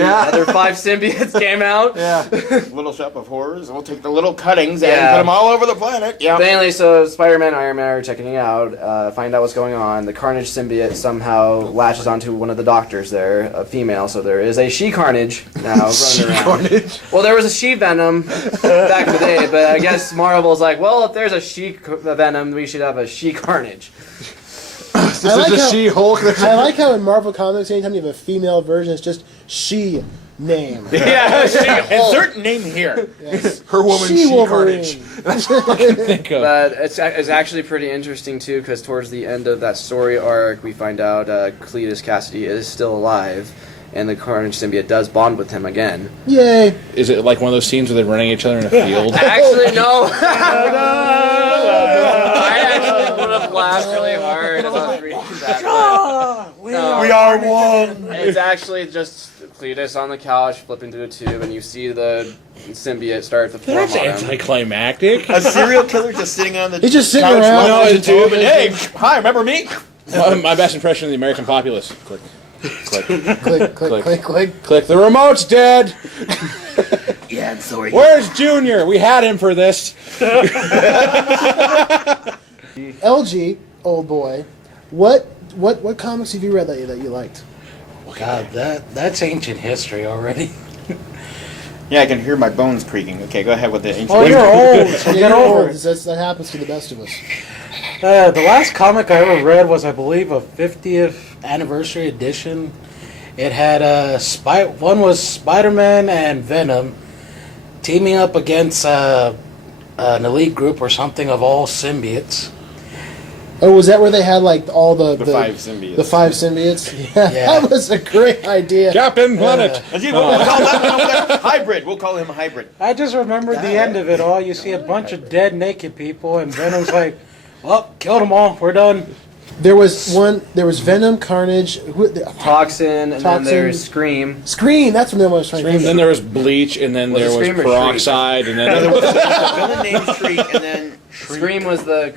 Other 5 symbiotes came out. Yeah. Little Shop of Horrors. We'll take the little cuttings and put them all over the planet. Yeah. Finally, so Spider-Man, Iron Man are checking it out, find out what's going on. The Carnage symbiote somehow latches onto one of the doctors there, a female, so there is a She-Carnage now running around. Carnage. Well, there was a She-Venom back in the day, but I guess Marvel's like, well, if there's a She-Venom, we should have a She-Carnage. This is a She-Hulk. I like how in Marvel Comics, anytime you have a female version, it's just she name. Yeah, insert name here. Yes. Her woman, She-Carnage. That's all I can think of. But it's actually pretty interesting, too, because towards the end of that story arc, we find out Cletus Cassidy is still alive, and the Carnage symbiote does bond with him again. Yay! Is it like one of those scenes where they're running each other in a field? Actually, no. I actually would have laughed really hard as I was reading that. We are one. It's actually just Cletus on the couch flipping through a tube, and you see the symbiote start to form That's on him. anticlimactic. A serial killer just sitting on the He's just sitting couch around. watching No, the tube and, hey, hi, remember me? My best impression of the American populace. Click. Click. Click, click, click. Click. The remote's dead. Yeah, sorry. Where's Junior? We had him for this. LG, old boy, what comics have you read that you liked? God, that's ancient history already. Yeah, I can hear my bones creaking. Okay, go ahead with the ancient. Oh, you're old, so Yeah, get you're over old. it. That happens to the best of us. The last comic I ever read was, I believe, a 50th anniversary edition. It had one was Spider-Man and Venom teaming up against an elite group or something of all symbiotes. Oh, was that where they had like all the 5 symbiotes. The 5 symbiotes? Yeah, that was a great idea. Captain Planet. We'll call that hybrid. We'll call him a hybrid. I just remember the end of it all. You see a bunch of dead, naked people, and Venom's like, well, killed them all. We're done. There was Venom, Carnage, Toxin, and then Toxin. there's Scream. Scream. That's what I was trying to think Then of. there was Bleach, and then there was Scream or Peroxide, and There then was a villain named Shriek, and then Scream was the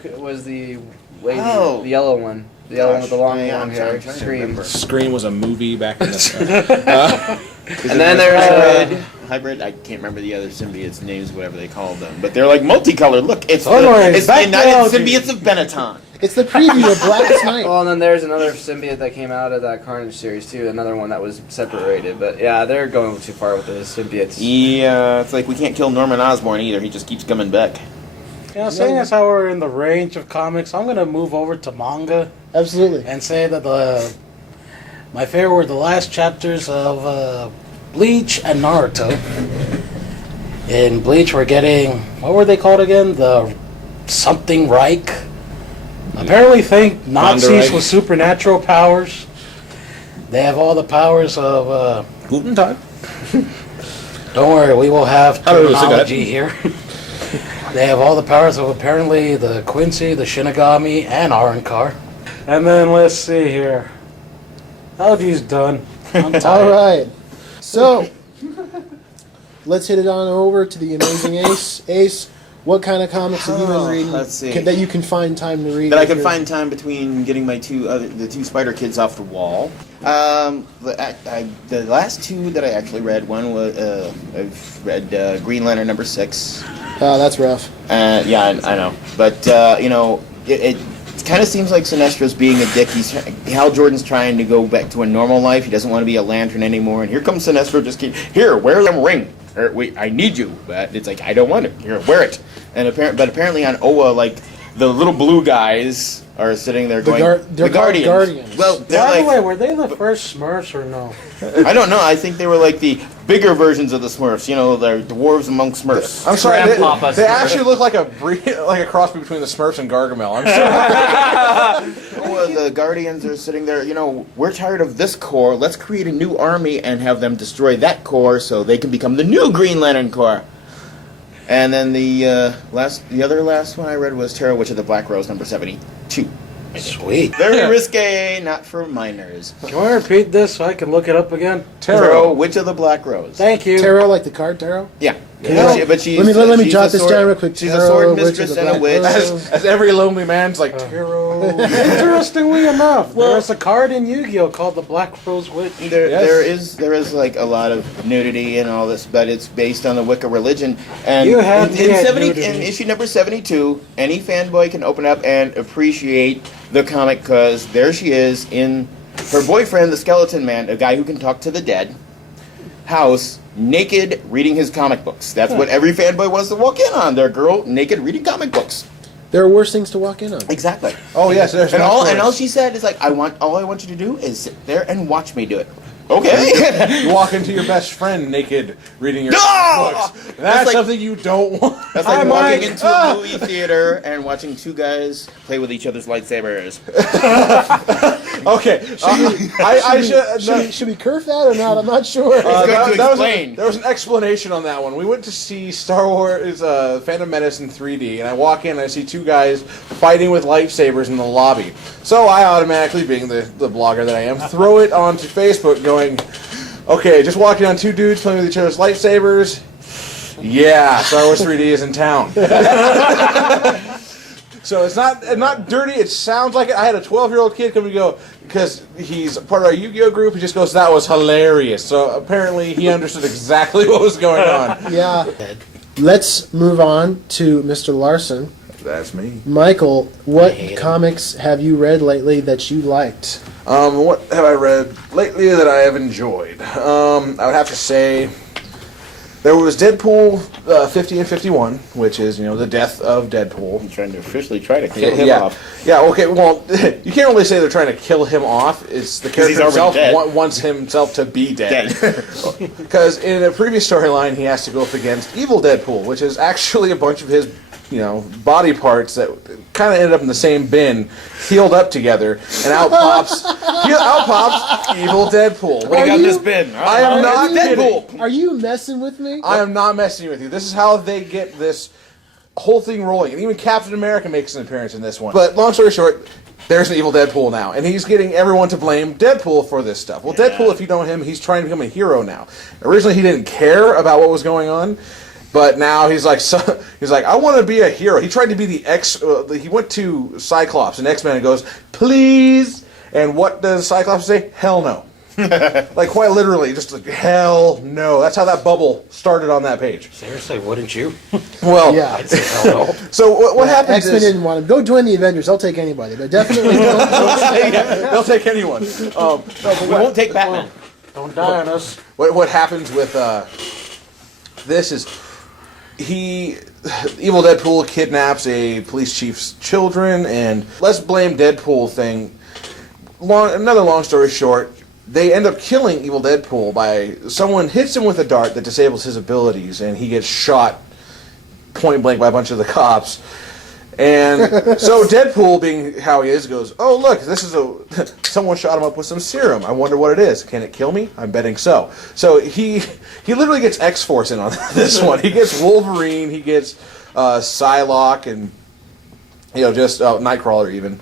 lady, Oh. the yellow one. The yellow one with the long Yeah, long I'm hair. trying to Scream. remember. Scream was a movie back in the And then there's hybrid. I can't remember the other symbiotes' names, whatever they called them, but they're like multicolored. Look, it's Don't worry, it's back the to United algae. Symbiotes of Benetton. It's the preview of Blackest Night. well, and then there's another symbiote that came out of that Carnage series too. Another one that was separated, but yeah, they're going too far with the symbiotes. Yeah, it's like we can't kill Norman Osborn either. He just keeps coming back. You know, seeing as how we're in the range of comics, I'm going to move over to manga Absolutely. and say that my favorite were the last chapters of Bleach and Naruto. In Bleach, we're getting, what were they called again? The something Reich. Apparently think Nazis Reich. with supernatural powers. They have all the powers of, Guten Tag. don't worry, we will have Hello, terminology here. They have all the powers of apparently the Quincy, the Shinigami, and Arrancar. And then let's see here. LG's done. I'm All tired. right. So, let's hit it on over to the Amazing Ace. Ace, what kind of comics have you been reading let's see. that you can find time to read? That I if can you're- find time between getting my the two Spider Kids off the wall. The last 2 that I actually read, one was I've read Green Lantern #6. Oh, that's rough. Yeah, I know, but you know, it kind of seems like Sinestro's being a dick. Hal Jordan's trying to go back to a normal life. He doesn't want to be a Lantern anymore, and here comes Sinestro. Here, wear them ring. Or, wait, I need you, but it's like I don't want it. Here, wear it. And apparently on Oa, like the little blue guys are sitting there going, they're the called Guardians. Guardians. Well, they're By the like, way, were they the first Smurfs or no? I don't know. I think they were like the bigger versions of the Smurfs. You know, they're dwarves among Smurfs. I'm sorry, Grandpapa they Smurf. actually look like like a cross between the Smurfs and Gargamel. I'm sorry. Well, the Guardians are sitting there, you know, we're tired of this Corps. Let's create a new army and have them destroy that Corps so they can become the new Green Lantern Corps. And then the other last one I read was Terror Witch of the Black Rose #72. Sweet. Very risque, not for minors. Can I repeat this so I can look it up again? Tarot Witch of the Black Rose. Thank you. Tarot, like the card tarot? Yeah. But she's, let me she's jot a this sword- down real quick. She's a Tarot, sword Witch of mistress the and a Black witch. Rose. As every lonely man's like, tarot. Interestingly enough, there's a card in Yu-Gi-Oh called the Black Rose Witch. There is like a lot of nudity and all this, but it's based on the Wicca religion. And You had me in at 70 nudity. in issue number 72, any fanboy can open up and appreciate the comic because there she is in her boyfriend, the Skeleton Man, a guy who can talk to the dead, house, naked, reading his comic books. That's what every fanboy wants to walk in on. Their girl naked reading comic books. There are worse things to walk in on. Exactly. Oh yes, there's And much all worse. she said is like, all I want you to do is sit there and watch me do it. Okay. You walk into your best friend naked, reading your No! books. That's That's like- something you don't want. That's like Hi, walking Mike. into a movie theater and watching two guys play with each other's lightsabers. Okay, I should. Should we curve that or not? I'm not sure. going to was explain. there was an explanation on that one. We went to see Star Wars Phantom Menace in 3D, and I walk in and I see two guys fighting with lightsabers in the lobby. So I automatically, being the blogger that I am, throw it onto Facebook going, okay, just walking on two dudes playing with each other's lightsabers. Yeah, Star Wars 3D is in town. So it's not dirty. It sounds like it. I had a 12-year-old kid come and go because he's part of our Yu-Gi-Oh group. He just goes, "That was hilarious." So apparently he understood exactly what was going on. Yeah. Let's move on to Mr. Larson. That's me. Michael, what hate him. comics have you read lately that you liked? What have I read lately that I have enjoyed? I would have to say there was Deadpool 50 and 51, which is the death of Deadpool. I'm trying to officially try to kill him yeah. off. Yeah, okay, well, you can't really say they're trying to kill him off. It's the character he's already himself dead. wants himself to be dead. Dead. Because in a previous storyline, he has to go up against Evil Deadpool, which is actually a bunch of his, body parts that kind of ended up in the same bin, healed up together, and out pops Evil Deadpool. What do you got in you- this bin? I am not Deadpool. kidding. Are you messing with me? I am not messing with you. This is how they get this whole thing rolling. And even Captain America makes an appearance in this one. But long story short, there's an evil Deadpool now. And he's getting everyone to blame Deadpool for this stuff. Well, Deadpool, if you know him, he's trying to become a hero now. Originally, he didn't care about what was going on. But now he's like, I want to be a hero. He tried to be the he went to Cyclops and X-Men and goes, please. And what does Cyclops say? Hell no. Like quite literally, just like hell no. That's how that bubble started on that page. Seriously, wouldn't you? Well, Yeah. I'd say hell no. so what happens X-Men is didn't want him. Go join the Avengers. They'll take anybody, but definitely don't. they'll take anyone. No, but We won't take Batman. Don't die on us. what happens with this is Evil Deadpool kidnaps a police chief's children, and let's blame Deadpool thing. Another long story short, they end up killing Evil Deadpool by someone hits him with a dart that disables his abilities, and he gets shot point blank by a bunch of the cops. And so Deadpool, being how he is, goes, "Oh look, this is someone shot him up with some serum. I wonder what it is. Can it kill me? I'm betting so." So he literally gets X-Force in on this one. He gets Wolverine, he gets Psylocke, and just Nightcrawler even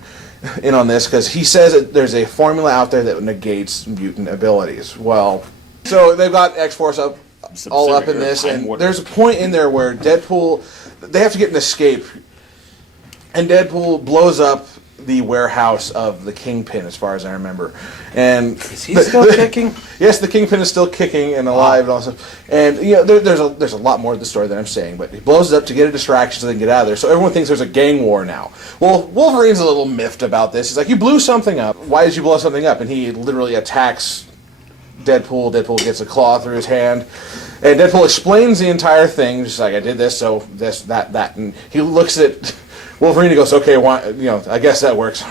in on this because he says that there's a formula out there that negates mutant abilities. Well, so they've got X-Force all up in this, and there's a point in there where Deadpool, they have to get an escape. And Deadpool blows up the warehouse of the Kingpin, as far as I remember. And Is he still kicking? Yes, the Kingpin is still kicking and alive and all stuff. And there's a lot more to the story than I'm saying, but he blows it up to get a distraction so they can get out of there. So everyone thinks there's a gang war now. Well, Wolverine's a little miffed about this. He's like, "You blew something up. Why did you blow something up?" And he literally attacks Deadpool. Deadpool gets a claw through his hand. And Deadpool explains the entire thing, just like, "I did this, so this, that." And he looks at Wolverine and goes, "Okay, I guess that works."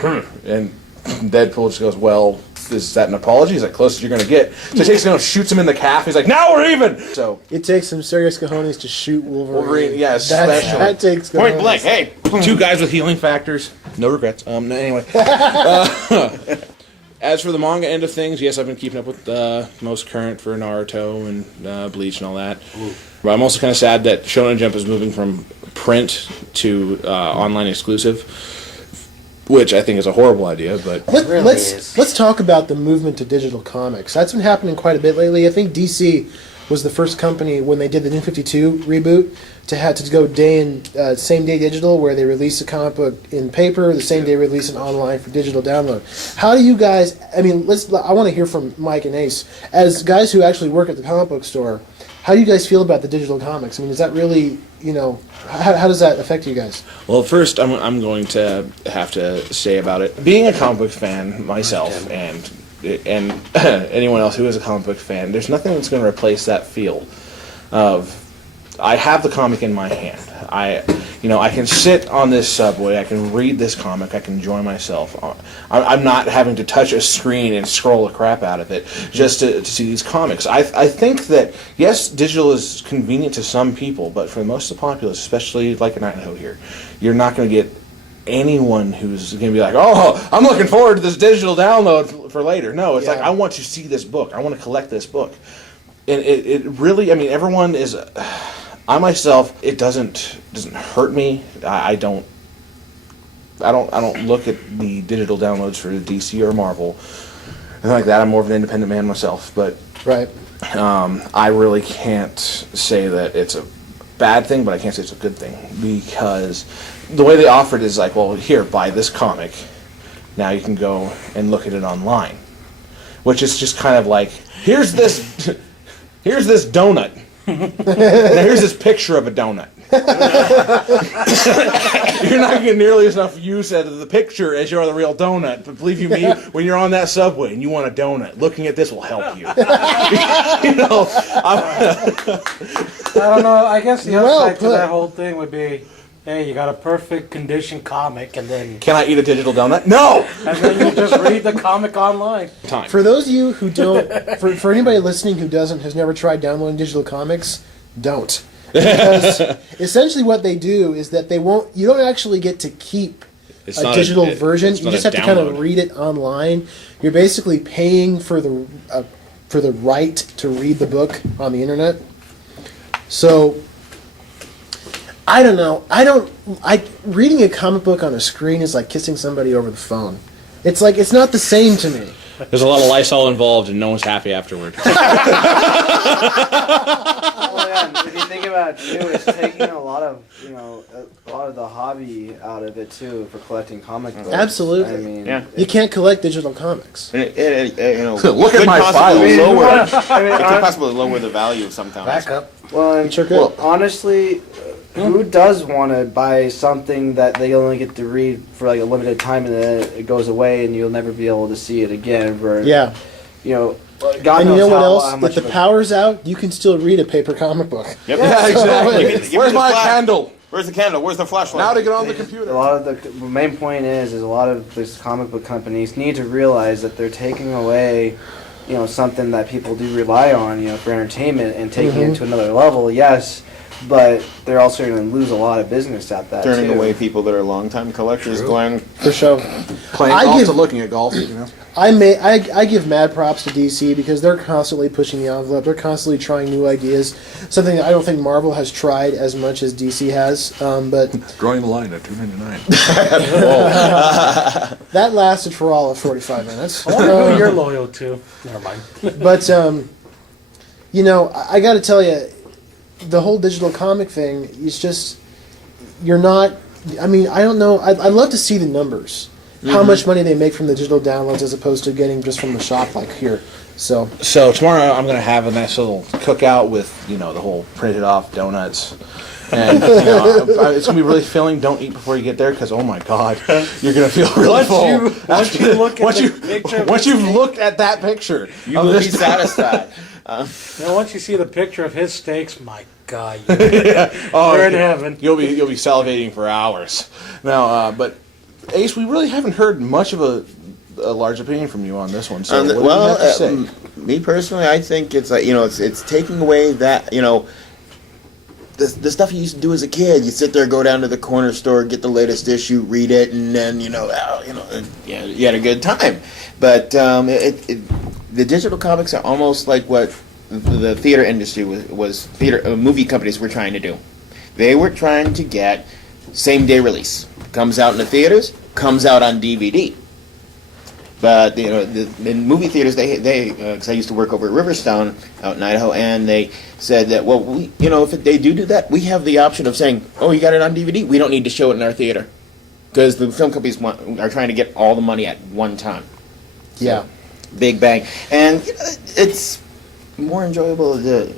And Deadpool just goes, "Well, is that an apology? Is that close as you're going to get?" So he takes him and shoots him in the calf. He's like, "Now we're even!" So It takes some serious cojones to shoot Wolverine. yeah, especially. That takes cojones. Point blank. Hey. Two guys with healing factors. No regrets. Anyway. As for the manga end of things, yes, I've been keeping up with most current for Naruto and Bleach and all that. But I'm also kind of sad that Shonen Jump is moving from print to online exclusive, which I think is a horrible idea. But really let's is. let's talk about the movement to digital comics. That's been happening quite a bit lately. I think DC was the first company when they did the New 52 reboot to have to go same day digital, where they release a comic book in paper, the same day release it online for digital download. How do you guys? I mean, I want to hear from Mike and Ace as guys who actually work at the comic book store. How do you guys feel about the digital comics? I mean, is that really, how does that affect you guys? Well, first, I'm going to have to say about it. Being a comic book fan myself, and anyone else who is a comic book fan, there's nothing that's going to replace that feel of I have the comic in my hand. I can sit on this subway. I can read this comic. I can enjoy myself. I'm not having to touch a screen and scroll the crap out of it just to see these comics. I think that, yes, digital is convenient to some people, but for most of the populace, especially like in Idaho here, you're not going to get anyone who's going to be like, oh, I'm looking forward to this digital download for later. No, it's like, I want to see this book. I want to collect this book. And it really, I mean, everyone is... I myself, it doesn't hurt me. I don't look at the digital downloads for DC or Marvel and like that. I'm more of an independent man myself, but Right. I really can't say that it's a bad thing, but I can't say it's a good thing, because the way they offer it is like, well, here, buy this comic. Now you can go and look at it online, which is just kind of like, here's this donut. Now here's this picture of a donut. You're not getting nearly as enough use out of the picture as you are the real donut. But believe you me, when you're on that subway and you want a donut, looking at this will help you. I don't know. I guess the Well upside to put. that whole thing would be, hey, you got a perfect condition comic, and then Can I eat a digital donut? No! you just read the comic online. Time. For those of you who don't, for anybody listening who has never tried downloading digital comics, don't. Because essentially what they do is that you don't actually get to keep It's a not digital it's version. not You just a have to kind of download. read it online. You're basically paying for the right to read the book on the internet. So I don't know. Reading a comic book on a screen is like kissing somebody over the phone. It's like, it's not the same to me. There's a lot of Lysol involved, and no one's happy afterward. Well, yeah, if you think about it too, it's taking a lot of the hobby out of it too for collecting comic books. Absolutely. I mean, Yeah. You can't collect digital comics. Look Look at my files. I mean, It hon- could possibly lower the value of some comics. Back up. well, and Sure could. honestly, who does want to buy something that they only get to read for like a limited time and then it goes away and you'll never be able to see it again? For Yeah. God And you knows know what how else? much If the of a- power's out, you can still read a paper comic book. Yep. Yeah, exactly. Give me Where's the my flash. candle? Where's the candle? Where's the flashlight? Now to get on the A computer. lot of the main point is a lot of these comic book companies need to realize that they're taking away, something that people do rely on, for entertainment and taking it to another level. Yes, but they're also going to lose a lot of business at that. Turning too. away people that are longtime collectors, going, For sure. Playing I golf give- to looking at golf, I give mad props to DC because they're constantly pushing the envelope. They're constantly trying new ideas. Something that I don't think Marvel has tried as much as DC has. But Drawing the line at $2.99. that lasted for all of 45 minutes. I wonder who you're loyal to. Never mind. But I got to tell you, the whole digital comic thing is just you're not. I mean, I don't know. I'd love to see the numbers. How much money they make from the digital downloads as opposed to getting just from the shop like here. So So tomorrow I'm going to have a nice little cookout with, the whole printed off donuts. And, it's going to be really filling. Don't eat before you get there because, oh my God, you're going to feel really full. once you look at the picture of Once his you've looked at that picture, you of will be this- satisfied. Once you see the picture of his steaks, my God, Oh, you're in heaven. You'll be salivating for hours. Now, but Ace, we really haven't heard much of a large opinion from you on this one. So what do you have to say? Me personally, I think it's like it's taking away that the stuff you used to do as a kid. You sit there, go down to the corner store, get the latest issue, read it, and then you had a good time. But the digital comics are almost like what the theater industry was movie companies were trying to do. They were trying to get same day release. Comes out in the theaters, comes out on DVD. But in movie theaters, they because I used to work over at Riverstone out in Idaho, and they said that if they do that, we have the option of saying, oh, you got it on DVD. We don't need to show it in our theater because the film companies are trying to get all the money at one time. Yeah. Big bang, and it's more enjoyable to